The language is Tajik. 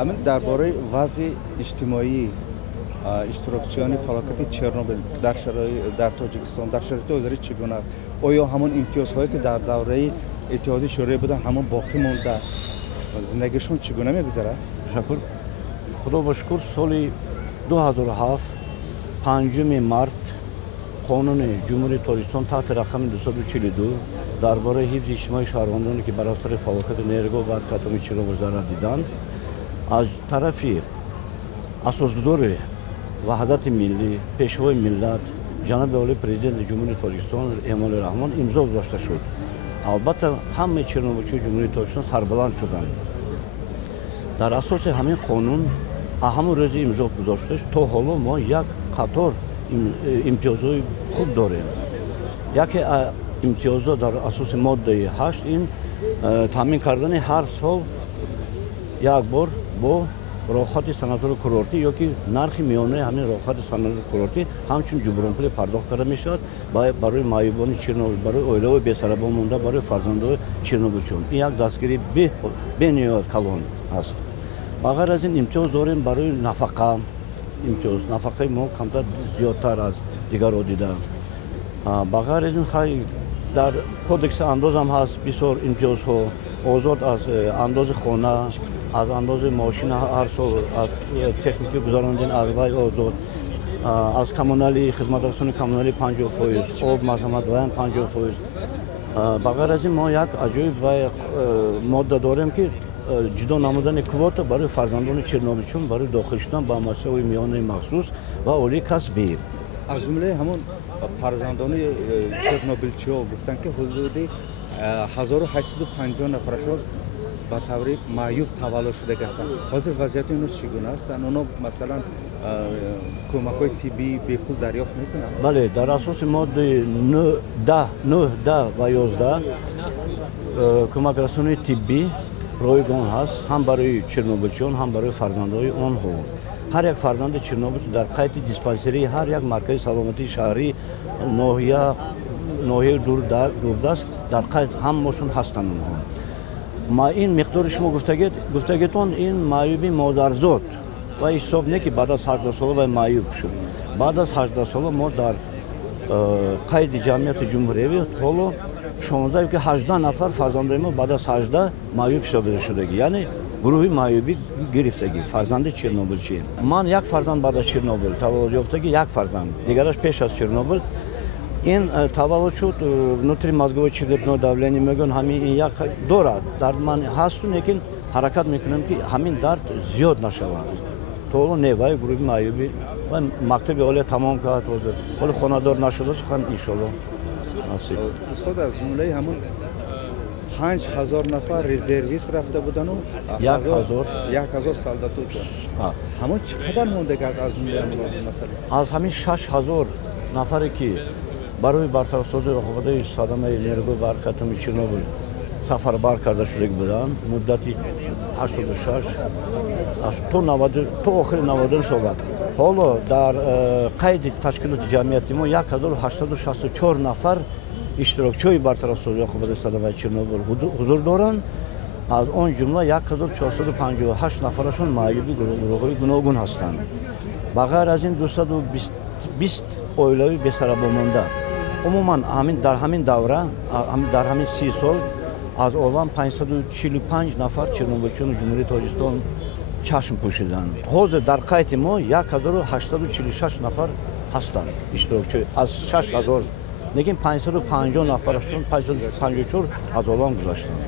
Амин дарбораи вазъи иҷтимоии иштирокчиёни фалокати Чернобил дар Тоҷикистон дар шароити ҳозирӣ чӣ гуна аст? Оё ҳамон имтиёзҳое ки дар давраи Иттиҳоди Шӯравӣ буданд ҳамон боқӣ монда? Зиндагишон чӣ гуна мегузарад? Ташаккур. Худо ба шукр, соли 2007 5 март қонуни Ҷумҳурии Тоҷикистон таҳти рақами 242 дар бораи ҳифзи иҷтимоии шаҳрвандоне ки бар асари фалокати нерӯҳои барқатоми Чернобил зарар диданд аз тарафи асосгузори ваҳдати миллӣ, пешвои миллат, ҷаноби олии президенти Ҷумҳурии Тоҷикистон Эмомали Раҳмон имзо гузошта шуд. Албатта ҳамаи чернобилчиҳои Ҷумҳурии Тоҷикистон сарбаланд шуданд. Дар асоси ҳамин қонун ҳамон рӯзи имзо гузошташ то ҳоло мо як қатор имтиёзҳои хуб дорем. Яке имтиёзҳо дар асоси моддаи 8 ин таъмин кардани ҳар сол як бор бо роҳхати санатории курортӣ ёки нархи миёнаи ҳамин роҳхати санатории курортӣ ҳамчун ҷубронпуле пардохт карда мешавад барои маъюбони Чернобил, барои оилаҳои бесарабон монда, барои фарзандои чернобилчиён. Ин як дастгирии бениҳоят калон аст. Ба ғайр аз ин имтиёз дорем барои нафақа. Имтиёз нафақаи мо камтар зиёдтар аз дигарҳо дида. Ба ғайр аз ин дар кодекси андозам ҳаст бисёр имтиёзҳо. Озод аз андози хона, аз андози мошина ҳар сол аз техникаи гузарондин аз вай озод, аз коммуналии хизматрасони коммуналӣ 50%, об марҳамат вайам 50%. Ба ғайр аз ин мо як аҷоиб вай модда дорем ки ҷудо намудани квота барои фарзандони чернобилчиён барои дохил шудан ба муассисаҳои миёнаи махсус ва олии касбӣ. Аз ҷумлаи ҳамон фарзандони чернобилчиҳо гуфтанд ки ҳудуди 1850 нафарашон ба таври маъюб таваллуд шуда гастанд. Ҳозир вазъияти онҳо чӣ гуна астанд? Онҳо масалан кӯмакҳои тиббии бепул дарёфт мекунанд? Бале, дар асоси моддаи 9, 10 ва 11 кӯмакрасони тиббӣ ройгон ҳаст ҳам барои чернобилчиён, ҳам барои фарзандои онҳо. Ҳар як фарзанди чернобилчӣ дар қайди диспансерии ҳар як маркази саломатии шаҳрӣ ноҳияи дурдаст дар қайд ҳамаашон ҳастанд онҳо. Ма ин миқдори шумо гуфтагитон ин маъюби модарзод ва ҳисоб не ки баъд аз 18 сола вай маъюб шуд. Баъд аз 18 сола мо дар қайди ҷамъияти ҷумҳуриявӣ ҳоло 16 ёки 18 нафар фарзанdoи мо баъд аз 18 маъюб ҳисобида шудагӣ, яъне гурӯҳи маъюбӣ гирифтагӣ, фарзанди чернобилчӣ. Ман як фарзанд баъд аз Чернобил таваллуд ёфтагӣ, як фарзанд, дигараш пеш аз Чернобил. Ин таваллуд шуд внутри мозговой черепное давление мегӯянд ҳамин ин як дорад, дард ман ҳасту, лекин ҳаракат мекунем ки ҳамин дард зиёд нашавад. То ҳоло не вай гурӯҳи маъюбӣ ва мактаби олия тамом кард, ҳозир ҳоли хонадор нашуда сухан иншоалло насиб. Устод аз ҷумлаи ҳамон 5000 нафар резервист рафта будану 1000 солдату ҳамон чӣ қадар мондагааст аз ҷумлаи ҳамон масъала? Аз ҳамин 6000 нафаре ки барои бартарафсозии оқибатҳои садамаи нерӯҳои барқатоми Чернобил сафарбар карда шудагӣ буданд муддати 86 то охири 90 соат. Ҳоло дар қайди ташкилоти ҷамъияти мо 1864 нафар иштирокчиҳои бартарафсозии оқибатҳои садамаи Чернобил ҳузур доранд. аз он ҷумла 1458 нафарашон маъюби гурӯҳҳои гуногун ҳастанд. Ба ғайр аз ин 220 оилаи бесарабонмонда. Умуман дар ҳамин давра, дар ҳамин 30 сол аз олам 545 нафар чернобилчиёни Ҷумҳурии Тоҷикистон чашм пӯшиданд. Ҳозир дар қайти мо 1846 нафар ҳастанд иштирокчӣ аз 6000, лекин 550 нафарашон 554 аз олам гузаштанд.